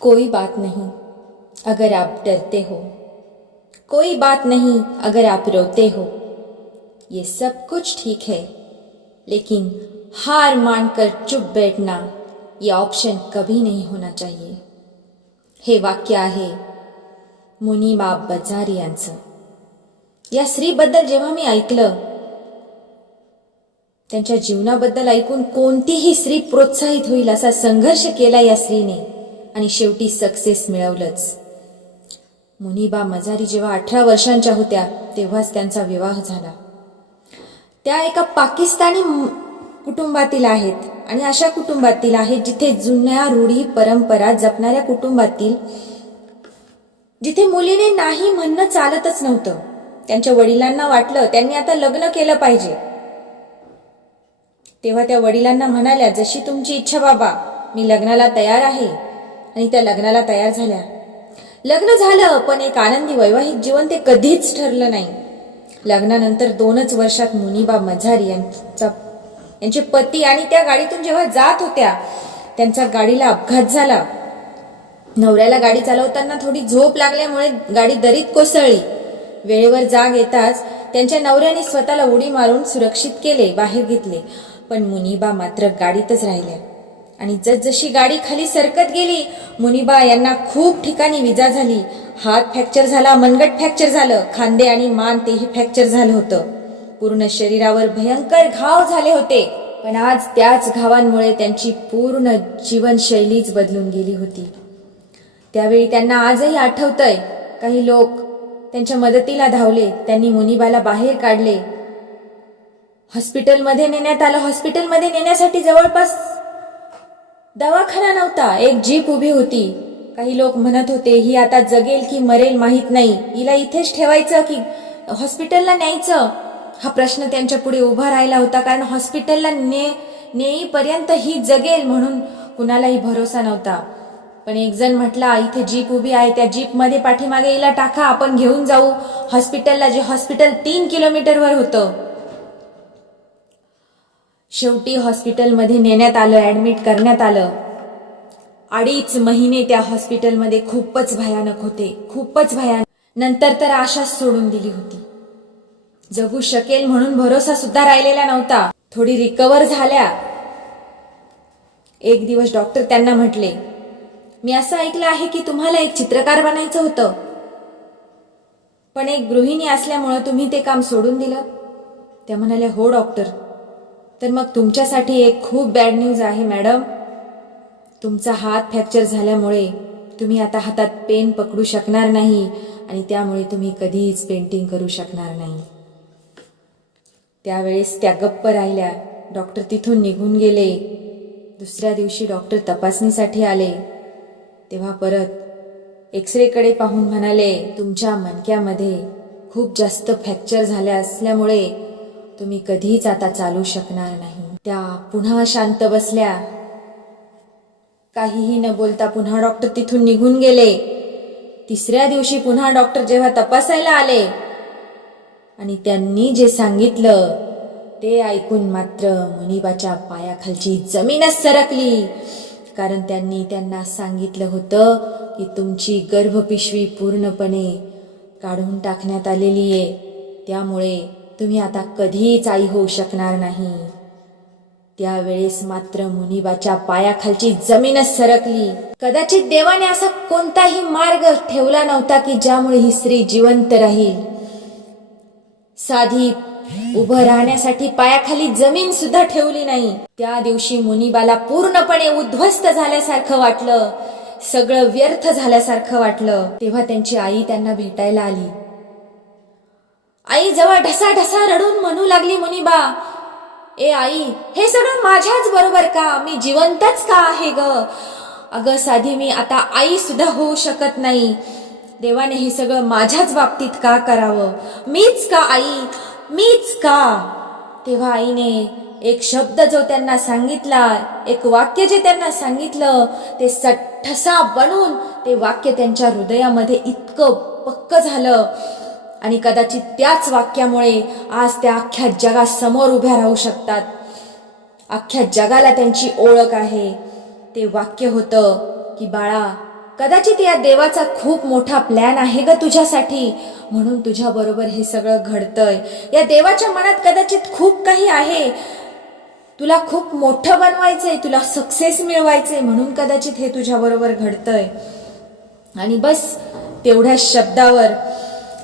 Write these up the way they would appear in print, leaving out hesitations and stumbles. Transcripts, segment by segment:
कोई बात नहीं अगर आप डरते हो, कोई बात नहीं अगर आप रोते हो, ये सब कुछ ठीक है, लेकिन हार मानकर चुप बैठना ये ऑप्शन कभी नहीं होना चाहिए. हे वाक्य आहे मुनिबा बजारी यांचं. या स्त्रीबद्दल जेव्हा मी ऐकलं, त्यांच्या जीवनाबद्दल ऐकून कोणतीही स्त्री प्रोत्साहित होईल असा संघर्ष केला या स्त्रीने आणि शेवटी सक्सेस मिळवलंच. मुनिबा मजारी जेव्हा 18 वर्षांच्या होत्या तेव्हाच त्यांचा विवाह झाला. त्या एका पाकिस्तानी कुटुंबातील आहेत आणि अशा कुटुंबातील आहेत जिथे जुन्या रूढी परंपरा जपणाऱ्या कुटुंबातील, जिथे मुलीने नाही म्हणणं चालतच नव्हतं. त्यांच्या वडिलांना वाटलं त्यांनी आता लग्न केलं पाहिजे. तेव्हा त्या वडिलांना म्हणाल्या, जशी तुमची इच्छा बाबा, मी लग्नाला तयार आहे. आणि त्या लग्नाला तयार झाल्या. लग्न झालं, पण एक आनंदी वैवाहिक जीवन ते कधीच ठरलं नाही. लग्नानंतर 2च वर्षात मुनिबा मजारी यांचे पती आणि त्या गाडीतून जेव्हा जात होत्या, त्यांचा गाडीला अपघात झाला. नवऱ्याला गाडी चालवताना थोडी झोप लागल्यामुळे गाडी दरीत कोसळली. वेळेवर जाग येताच त्यांच्या नवऱ्याने स्वतःला उडी मारून सुरक्षित केले, बाहेर घेतले. पण मुनिबा मात्र गाडीतच राहिल्या. आणि जसजशी गाडी खाली सरकत गेली, मुनिबा यांना खूप ठिकाणी विजा झाली. हात फ्रॅक्चर झाला, मनगट फ्रॅक्चर झालं, खांदे आणि मान तेही फ्रॅक्चर झालं होतं. पूर्ण शरीरावर भयंकर घाव झाले होते. पण आज त्याच घावांमुळे त्यांची पूर्ण जीवनशैलीच बदलून गेली होती. त्यावेळी त्यांना आजही आठवतंय, काही लोक त्यांच्या मदतीला धावले. त्यांनी मुनिबाला बाहेर काढले, हॉस्पिटलमध्ये नेण्यात आलं. हॉस्पिटलमध्ये नेण्यासाठी जवळपास दवाखाना नव्हता, एक जीप उभी होती. काही लोक म्हणत होते, ही आता जगेल की मरेल माहीत नाही, हिला इथेच ठेवायचं की हॉस्पिटलला न्यायचं, हा प्रश्न त्यांच्या पुढे उभा राहिला होता. कारण हॉस्पिटलला नेईपर्यंत ही जगेल म्हणून कुणालाही भरोसा नव्हता. पण एक जण म्हटला, इथे जीप उभी आहे, त्या जीपमध्ये पाठीमागे हिला टाका, आपण घेऊन जाऊ हॉस्पिटलला, जे हॉस्पिटल 3 किलोमीटरवर होतं. शेवटी हॉस्पिटलमध्ये नेण्यात आलं, ऍडमिट करण्यात आलं. 2.5 महिने त्या हॉस्पिटलमध्ये खूपच भयानक होते, खूपच भयानक. नंतर तर आशाच सोडून दिली होती. जगू शकेल म्हणून भरोसा सुद्धा राहिलेला नव्हता. थोडी रिकवर झाल्या. एक दिवस डॉक्टर त्यांना म्हटले, मी असं ऐकलं आहे की तुम्हाला एक चित्रकार बनायचं होतं, पण एक गृहिणी असल्यामुळं तुम्ही ते काम सोडून दिलं. त्या म्हणाल्या, हो डॉक्टर, तर मग तुमच्यासाठी एक खूप बॅड न्यूज आहे मॅडम. तुमचा हात फ्रॅक्चर झाल्यामुळे तुम्ही आता हातात पेन पकडू शकणार नाही आणि त्यामुळे तुम्ही कधीच पेंटिंग करू शकणार नाही. त्यावेळेस त्या गप्प राहिल्या. डॉक्टर तिथून निघून गेले. दुसऱ्या दिवशी डॉक्टर तपासणीसाठी आले. तेव्हा परत एक्सरेकडे पाहून म्हणाले, तुमच्या मणक्यामध्ये खूप जास्त फ्रॅक्चर झाले असल्यामुळे तुम्ही कधीच आता चालू शकणार नाही. त्या पुन्हा शांत बसल्या. काहीही न बोलता पुन्हा डॉक्टर तिथून निघून गेले. तिसऱ्या दिवशी पुन्हा डॉक्टर जेव्हा तपासायला आले आणि त्यांनी जे सांगितलं ते ऐकून मात्र मुनिबाच्या पायाखालची जमीनच सरकली. कारण त्यांनी त्यांना सांगितलं होतं की तुमची गर्भपिशवी पूर्णपणे काढून टाकण्यात आलेली आहे, त्यामुळे तुम्ही आता कधीच आई होऊ शकणार नाही. त्यावेळेस मात्र मुनिबाच्या पायाखालची जमीनच सरकली. कदाचित देवाने असा कोणताही मार्ग ठेवला नव्हता की ज्यामुळे ही स्त्री जिवंत राहील. साधी उभं राहण्यासाठी पायाखाली जमीन सुद्धा ठेवली नाही. त्या दिवशी मुनिबाला पूर्णपणे उद्ध्वस्त झाल्यासारखं वाटलं, सगळं व्यर्थ झाल्यासारखं वाटलं. तेव्हा त्यांची आई त्यांना भेटायला आली. आई जवळ ढसाढसा रडून म्हणू लागली, मुनिबा, ए आई, हे सगळं माझ्याच बरोबर का? मी जिवंतच का आहे ग? अगं साधी मी आता आई सुद्धा होऊ शकत नाही. देवाने हे सगळं माझ्याच बाबतीत का करावं? मीच का आई? मीच का? तेव्हा आईने एक शब्द जो त्यांना सांगितला, एक वाक्य जे त्यांना सांगितलं, ते ठसा बनून ते वाक्य त्यांच्या हृदयामध्ये इतकं पक्क झालं. आणि कदाचित त्याच वाक्यामुळे आज त्या अख्ख्या जगासमोर उभ्या राहू शकतात. अख्ख्या जगाला त्यांची ओळख आहे. ते वाक्य होतं की बाळा, कदाचित या देवाचा खूप मोठा प्लॅन आहे ग तुझ्यासाठी, म्हणून तुझ्या बरोबर हे सगळं घडतंय. या देवाच्या मनात कदाचित खूप काही आहे, तुला खूप मोठं बनवायचंय, तुला सक्सेस मिळवायचंय, म्हणून कदाचित हे तुझ्या बरोबर घडतंय. आणि बस तेवढ्या शब्दावर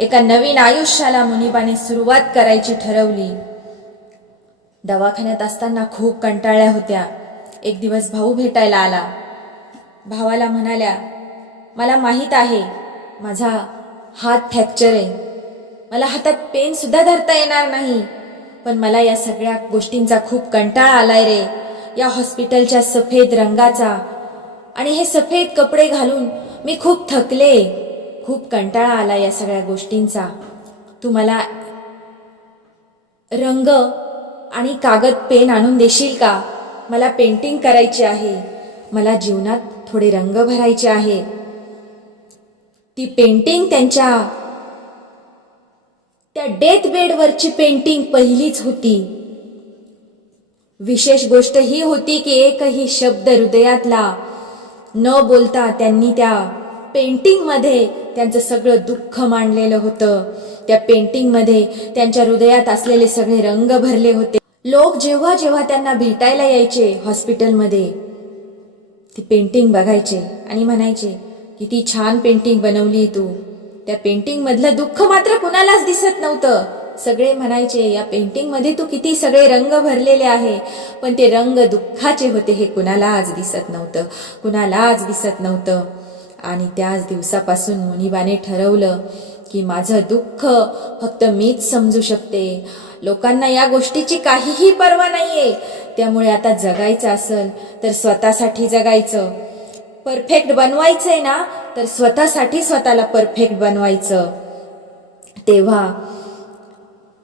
एका नवीन आयुष्याला मुनिबाने सुरुवात करायची ठरवली. दवाखान्यात असताना खूप कंटाळल्या होत्या. एक दिवस भाऊ भेटायला आला. भावाला म्हणाल्या, मला माहित आहे माझा हात फ्रॅक्चर आहे, मला हातात पेन सुद्धा धरता येणार नाही, पण मला या सगळ्या गोष्टींचा खूप कंटाळा आलाय रे. या हॉस्पिटलच्या सफेद रंगाचा आणि हे सफेद कपडे घालून मी खूप थकले, खूप कंटाळा आला या सगळ्या गोष्टींचा. तू मला रंग आणि कागद पेन आणून देशील का? मला पेंटिंग करायची आहे, मला जीवनात थोडे रंग भरायचे आहे. ती पेंटिंग त्यांच्या त्या डेथ बेडवरची पेंटिंग पहिलीच होती. विशेष गोष्ट ही होती की एकही शब्द हृदयातला न बोलता त्यांनी त्या पेंटिंग मध्ये त्यांचं सगळं दुःख मांडलेलं होतं. त्या पेंटिंग मध्ये त्यांच्या हृदयात असलेले सगळे रंग भरले होते. लोक जेव्हा जेव्हा त्यांना भेटायला यायचे हॉस्पिटलमध्ये, ती पेंटिंग बघायचे आणि म्हणायचे, किती छान पेंटिंग बनवली तू. त्या पेंटिंग मधलं दुःख मात्र कुणालाच दिसत नव्हतं. सगळे म्हणायचे, या पेंटिंग मध्ये तू किती सगळे रंग भरलेले आहे, पण ते रंग दुःखाचे होते हे कुणालाच दिसत नव्हतं, कुणालाच दिसत नव्हतं. आणि त्याच दिवसापासून मुनिबाने ठरवलं की माझं दुःख फक्त मीच समजू शकते, लोकांना या गोष्टीची काहीही पर्वा नाहीये. त्यामुळे आता जगायचं असेल तर स्वतःसाठी जगायचं, परफेक्ट बनवायचंय ना तर स्वतःसाठी स्वतःला परफेक्ट बनवायचं. तेव्हा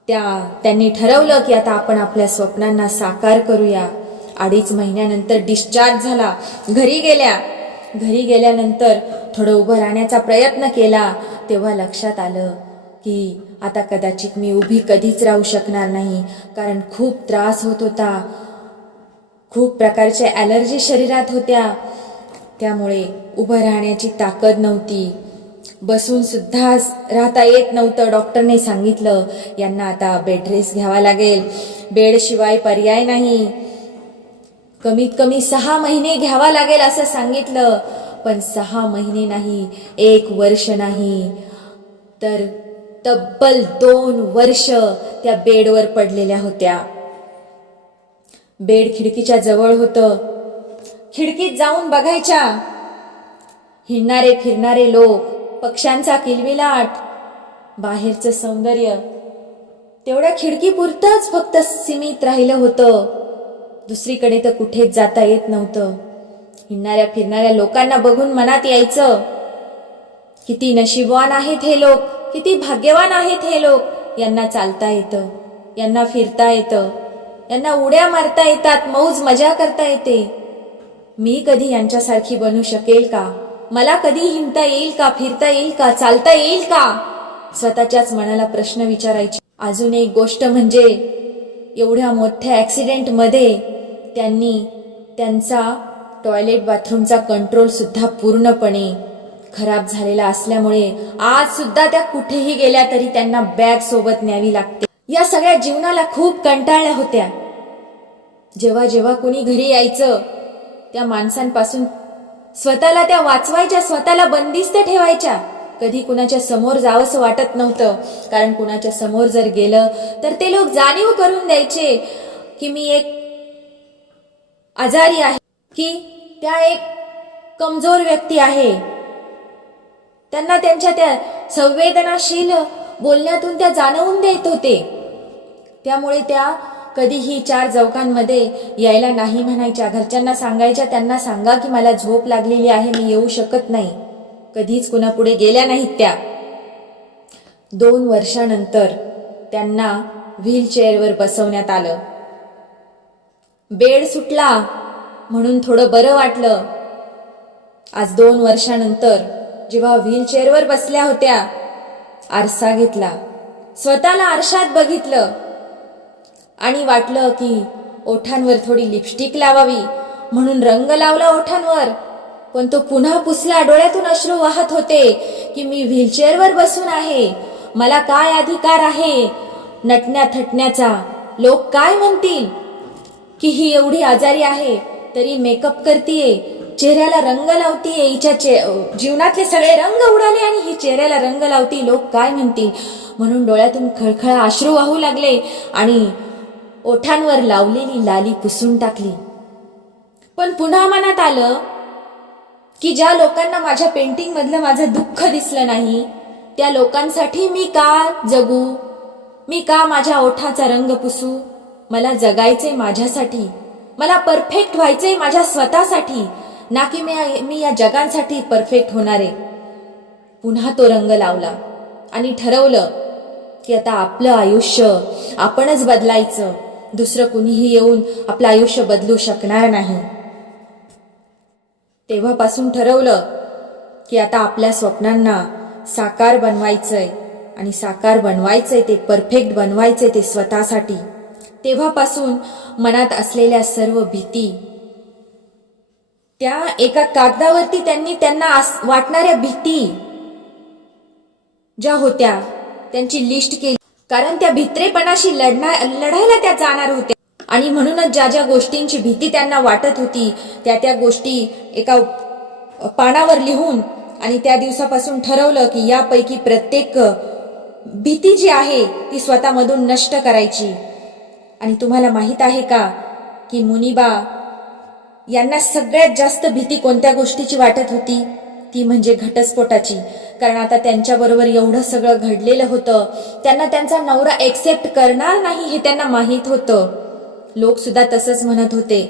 त्यांनी ठरवलं की आता आपण आपल्या स्वप्नांना साकार करूया. 2.5 महिन्यानंतर डिस्चार्ज झाला. घरी गेल्यानंतर थोडं उभं राहण्याचा प्रयत्न केला. तेव्हा लक्षात आलं की आता कदाचित मी उभी कधीच राहू शकणार नाही, कारण खूप त्रास होत होता, खूप प्रकारच्या ॲलर्जी शरीरात होत्या. त्यामुळे उभं राहण्याची ताकद नव्हती, बसून सुद्धा राहता येत नव्हतं. डॉक्टरने सांगितलं यांना आता बेड रेस्ट घ्यावा लागेल, बेडशिवाय पर्याय नाही, कमीत कमी 6 महिने घ्यावा लागेल असं सांगितलं. पण 6 महिने नाही, 1 वर्ष नाही, तर तब्बल 2 वर्ष त्या बेडवर पडलेल्या होत्या. बेड खिडकीच्या जवळ होतं. खिडकीत जाऊन बघायच्या, हिंडणारे फिरणारे लोक, पक्ष्यांचा किलबिलाट, बाहेरचं सौंदर्य तेवढ्या खिडकीपुरतंच फक्त सीमित राहिलं होतं. दुसरीकडे तर कुठेच जाता येत नव्हतं. हिंडणाऱ्या फिरणाऱ्या लोकांना बघून मनात यायचं, किती नशीबवान आहेत हे लोक, किती भाग्यवान आहेत हे लोक. यांना चालता येतं, यांना फिरता येतं, यांना उड्या मारता येतात, मौज मजा करता येते. मी कधी यांच्यासारखी बनू शकेल का? मला कधी हिंडता येईल का, फिरता येईल का, चालता येईल का? स्वतःच्याच मनाला प्रश्न विचारायचे. अजून एक गोष्ट म्हणजे एवढ्या मोठ्या ऍक्सिडेंट मध्ये त्यांनी त्यांचा टॉयलेट बाथरूमचा कंट्रोल सुद्धा पूर्णपणे खराब झालेला असल्यामुळे आज सुद्धा त्या कुठेही गेल्या तरी त्यांना बॅग सोबत न्यावी लागते. या सगळ्या जीवनाला खूप कंटाळल्या होत्या. जेव्हा जेव्हा कोणी घरी यायचं त्या माणसांपासून स्वतःला त्या वाचवायच्या, स्वतःला बंदिस्त ठेवायच्या. कधी कुणाच्या समोर जावंसं वाटत नव्हतं, कारण कुणाच्या समोर जर गेलं तर ते लोक जाणीव करून द्यायचे की मी एक आजारी आहे, की त्या एक कमजोर व्यक्ती आहे. त्यांना त्यांच्या त्या संवेदनाशील बोलण्यातून त्या जाणवून देत होते. त्यामुळे त्या कधीही 4 चौकांमध्ये यायला नाही म्हणायच्या. घरच्यांना सांगायच्या, त्यांना सांगा की मला झोप लागलेली आहे, मी येऊ शकत नाही. कधीच कुणापुढे गेल्या नाहीत त्या. 2 वर्षानंतर त्यांना व्हीलचेअरवर बसवण्यात आलं. बेड सुटला म्हणून थोडं बरं वाटलं. आज 2 वर्षानंतर जेव्हा व्हीलचेअरवर बसल्या होत्या, आरसा घेतला, स्वतःला आरशात बघितलं आणि वाटलं की ओठांवर थोडी लिपस्टिक लावावी, म्हणून रंग लावला ओठांवर. पण तो पुन्हा पुसला. डोळ्यातून अश्रू वाहत होते की मी व्हीलचेअरवर बसून आहे, मला काय अधिकार आहे नटण्या थटण्याचा? लोक काय म्हणतील की ही एवढी आजारी आहे तरी मेकअप करतीये, चेहऱ्याला रंग लावतीये, हिच्या जीवनातले सगळे रंग उडाले आणि ही चेहऱ्याला रंग लावती, लोक काय म्हणतील? म्हणून डोळ्यातून खळखळा अश्रू वाहू लागले आणि ओठांवर लावलेली लाली पुसून टाकली. पण पुन्हा मनात आलं की ज्या लोकांना माझ्या पेंटिंग मधलं माझं दुःख दिसलं नाही, त्या लोकांसाठी मी का जगू? मी का माझ्या ओठाचा रंग पुसू? मला जगायचे माझ्यासाठी, मला परफेक्ट व्हायचे माझ्या स्वतःसाठी, ना की मी या जगांसाठी परफेक्ट होणार आहे. पुन्हा तो रंग लावला आणि ठरवलं की आता आपलं आयुष्य आपणच बदलायचं, दुसरं कुणीही येऊन आपलं आयुष्य बदलू शकणार नाही. तेव्हापासून ठरवलं की आता आपल्या स्वप्नांना साकार बनवायचंय आणि साकार बनवायचंय ते परफेक्ट बनवायचंय ते स्वतःसाठी. तेव्हापासून मनात असलेल्या सर्व भीती त्या एका कागदावरती त्यांना वाटणाऱ्या भीती ज्या होत्या त्यांची लिस्ट केली, कारण त्या भित्रेपणाशी लढायला त्या जाणार होत्या. आणि म्हणूनच ज्या ज्या गोष्टींची भीती त्यांना वाटत होती त्या गोष्टी एका पानावर लिहून आणि त्या दिवसापासून ठरवलं की यापैकी प्रत्येक भीती जी आहे ती स्वतःमधून नष्ट करायची. आणि तुम्हाला माहित आहे का की मुनिबा यांना सगळ्यात जास्त भीती कोणत्या गोष्टीची वाटत होती? ती म्हणजे घटस्फोटाची. कारण आता त्यांच्याबरोबर एवढं सगळं घडलेलं होतं, त्यांना त्यांचा नवरा एक्सेप्ट करणार नाही हे त्यांना माहीत होतं. लोक सुद्धा तसंच म्हणत होते,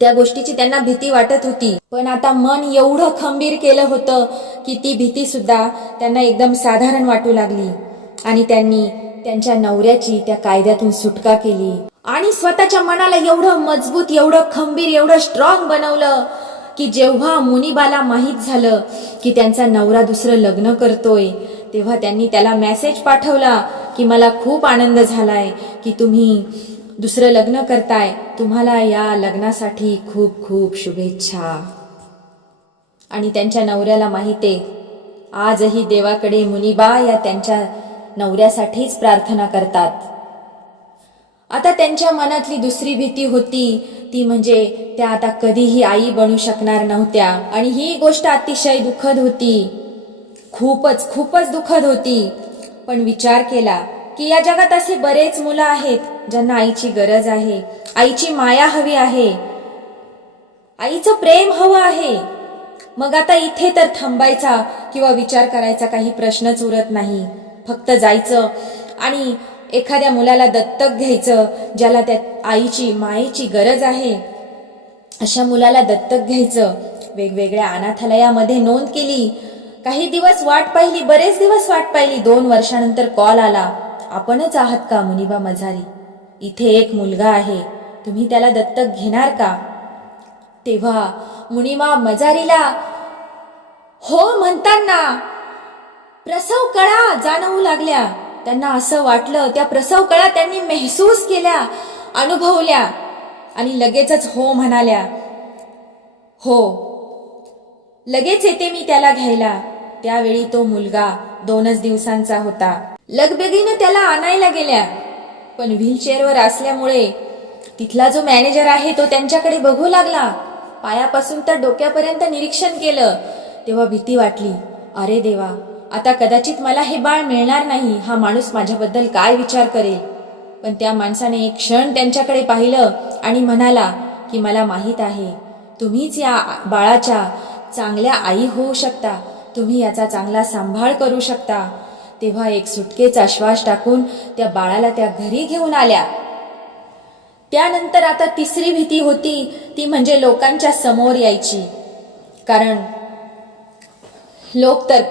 त्या गोष्टीची त्यांना भीती वाटत होती. पण आता मन एवढं खंबीर केलं होतं की ती भीती सुद्धा त्यांना एकदम साधारण वाटू लागली आणि त्यांनी त्यांच्या नवऱ्याची त्या कायद्यातून सुटका केली आणि स्वतःच्या मनाला एवढं मजबूत, एवढं खंबीर, एवढं स्ट्रॉंग बनवलं की जेव्हा मुनिबाला माहीत झालं की त्यांचा नवरा दुसरं लग्न करतोय, तेव्हा त्यांनी त्याला मेसेज पाठवला की मला खूप आनंद झालाय की तुम्ही दुसरं लग्न करताय, तुम्हाला या लग्नासाठी खूप खूप शुभेच्छा. आणि त्यांच्या नवऱ्याला माहिती आहे, आजही देवाकडे मुनिबा या त्यांच्या नवऱ्यासाठीच प्रार्थना करतात. आता त्यांच्या मनातली दुसरी भीती होती ती म्हणजे त्या आता कधीही आई बनू शकणार नव्हत्या आणि ही गोष्ट अतिशय दुःखद होती, खूपच खूपच दुःखद होती. पण विचार केला की या जगात असे बरेच मुलं आहेत ज्यांना आईची गरज आहे, आईची माया हवी आहे, आईचं प्रेम हवं आहे. मग आता इथे तर थांबायचा किंवा विचार करायचा काही प्रश्नच उरत नाही. फक्त जायचं आणि एखाद्या मुलाला दत्तक घ्यायचं, ज्याला त्या आईची मायेची गरज आहे अशा मुलाला दत्तक घ्यायचं. वेगवेगळ्या अनाथालयामध्ये नोंद केली, काही दिवस वाट पाहिली, बरेच दिवस वाट पाहिली. 2 वर्षानंतर कॉल आला, आपणच आहात का मुनिबा मझारी? इथे एक मुलगा आहे, तुम्ही त्याला दत्तक घेणार का? तेव्हा मुनिबा मझारीला हो म्हणताना प्रसव कळा जाणवू लागल्या. त्यांना असं वाटलं, त्या प्रसव कळा त्यांनी महसूस केल्या, अनुभवल्या आणि लगेचच हो म्हणाल्या. हो, लगेच येते मी त्याला घ्यायला. त्यावेळी तो मुलगा 2च दिवसांचा होता. लगबगीने त्याला आणायला गेल्या, पण व्हीलचेअरवर असल्यामुळे तिथला जो मॅनेजर आहे तो त्यांच्याकडे बघू लागला. पायापासून तर डोक्यापर्यंत निरीक्षण केलं. तेव्हा भीती वाटली, अरे देवा, आता कदाचित मला हे बाळ मिळणार नाही, हा माणूस माझ्याबद्दल काय विचार करेल. पण त्या माणसाने एक क्षण त्यांच्याकडे पाहिलं आणि म्हणाला की मला माहीत आहे तुम्हीच या बाळाच्या चांगल्या आई होऊ शकता, तुम्ही याचा चांगला सांभाळ करू शकता. तेव्हा एक सुटकेचा श्वास टाकून त्या बाळाला त्या घरी घेऊन आल्या. त्यानंतर आता तिसरी भीती होती ती म्हणजे लोकांच्या समोर यायची. कारण लोक तर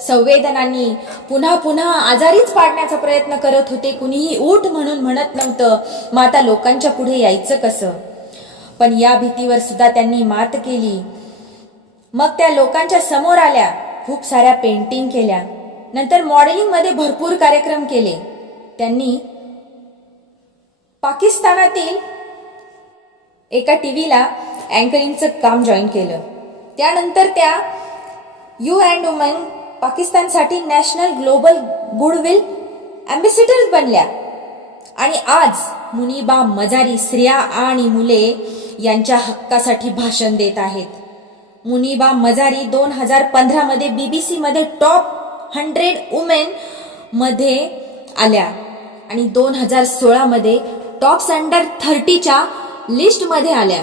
संवेदनांनी पुन्हा पुन्हा आजारीच पाडण्याचा प्रयत्न करत होते, कुणीही उठ म्हणून म्हणत नव्हतं. मग आता लोकांच्या पुढे यायचं कसं? पण या भीतीवर सुद्धा त्यांनी मात केली. मग त्या लोकांच्या समोर आल्या, खूप साऱ्या पेंटिंग केल्या, नंतर मॉडेलिंग मध्ये भरपूर कार्यक्रम केले. त्यांनी पाकिस्तानातील एका टीव्हीला अँकरिंगचं काम जॉईन केलं. त्यानंतर त्या यू अँड वुमेन पाकिस्तानसाठी नॅशनल ग्लोबल गुडविल अँबॅसेडर बनल्या. आणि आज मुनीबा मजारी स्त्रिया आणि मुले यांच्या हक्कासाठी भाषण देत आहेत. मुनीबा मजारी 2015 मध्ये BBC मध्ये टॉप 100 वुमेन मध्ये आल्या आणि 2016 मध्ये टॉप अंडर 30च्या लिस्ट मध्ये आल्या.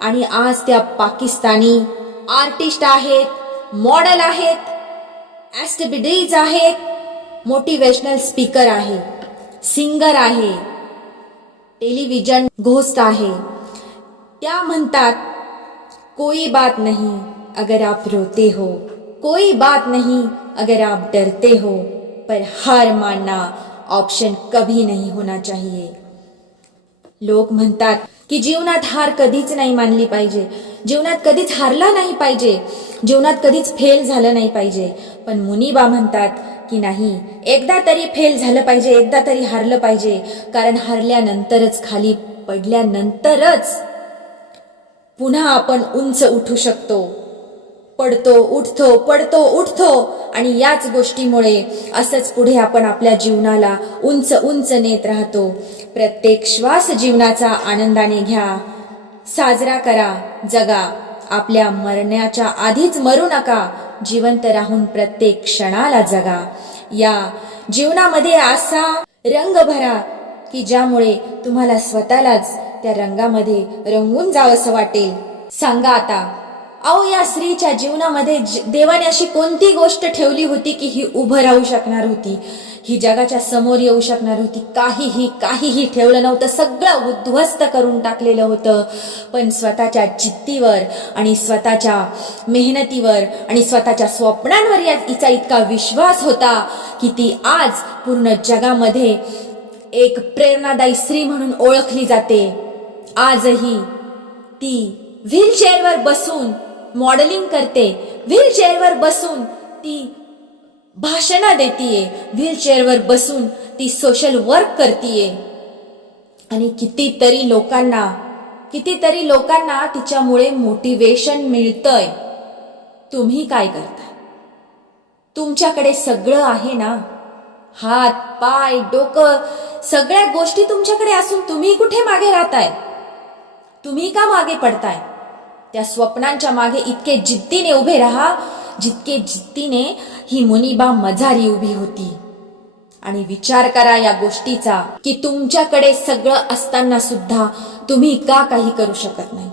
आणि आज त्या पाकिस्तानी आर्टिस्ट आहेत, मॉडेल आहेत, ॲस्ट्रोबिडीज आहेत, मोटिवेशनल स्पीकर आहे, सिंगर आहे, टेलिव्हिजन घोस्ट आहे. त्या म्हणतात, कोई बात नहीं अगर आप रोते हो, कोई बात नहीं अगर आप डरते हो, पर हार मानना ऑप्शन कभी नहीं होना चाहिए. लोक म्हणतात की जीवनात हार कधीच नाही मानली पाहिजे, जीवनात कधीच हारला नाही पाहिजे, जीवनात कधीच फेल झालं नाही पाहिजे. पण मुनीबा म्हणतात की नाही, एकदा तरी फेल झालं पाहिजे, एकदा तरी हारलं पाहिजे. कारण हारल्यानंतरच, खाली पडल्यानंतरच पुन्हा आपण उंच उठू शकतो. पडतो उठतो, पडतो उठतो. आणि याच गोष्टीमुळे असंच पुढे आपण आपल्या जीवनाला उंच उंच नेत राहतो. प्रत्येक श्वास जीवनाचा आनंदाने घ्या, साजरा करा, जगा. आपल्या मरण्याच्या आधीच मरू नका, जिवंत राहून प्रत्येक क्षणाला जगा. या जीवनामध्ये असा रंग भरा की ज्यामुळे तुम्हाला स्वतःलाच त्या रंगामध्ये रंगून जावंसं वाटेल. सांगा आता, अहो या स्त्रीच्या जीवनामध्ये देवाने अशी कोणती गोष्ट ठेवली होती की ही उभं राहू शकणार होती, ही जगाच्या समोर येऊ शकणार होती? काहीही ठेवलं नव्हतं, सगळं उद्ध्वस्त करून टाकलेलं होतं. पण स्वतःच्या जिद्दीवर आणि स्वतःच्या मेहनतीवर आणि स्वतःच्या स्वप्नांवर हिचा इतका विश्वास होता की ती आज पूर्ण जगामध्ये एक प्रेरणादायी स्त्री म्हणून ओळखली जाते. आजही ती व्हीलचेअरवर बसून मॉडेलिंग करते, व्हीलचेअरवर बसून ती भाषणं देतीये, व्हीलचेअरवर बसून ती सोशल वर्क करतीये. आणि कितीतरी लोकांना तिच्यामुळे मोटिवेशन मिळतंय. तुम्ही काय करता? तुमच्याकडे सगळं आहे ना, हात, पाय, डोकं, सगळ्या गोष्टी तुमच्याकडे असून तुम्ही कुठे मागे राहताय? तुम्ही का मागे पडताय? त्या स्वप्नांच्या मागे इतके जिद्दीने उभे राहा, जितके जिद्दीने ही मुनीबा मजारी उभी होती. आणि विचार करा या गोष्टीचा की तुमच्याकडे सगळं असताना सुद्धा तुम्ही का काही करू शकत नाही.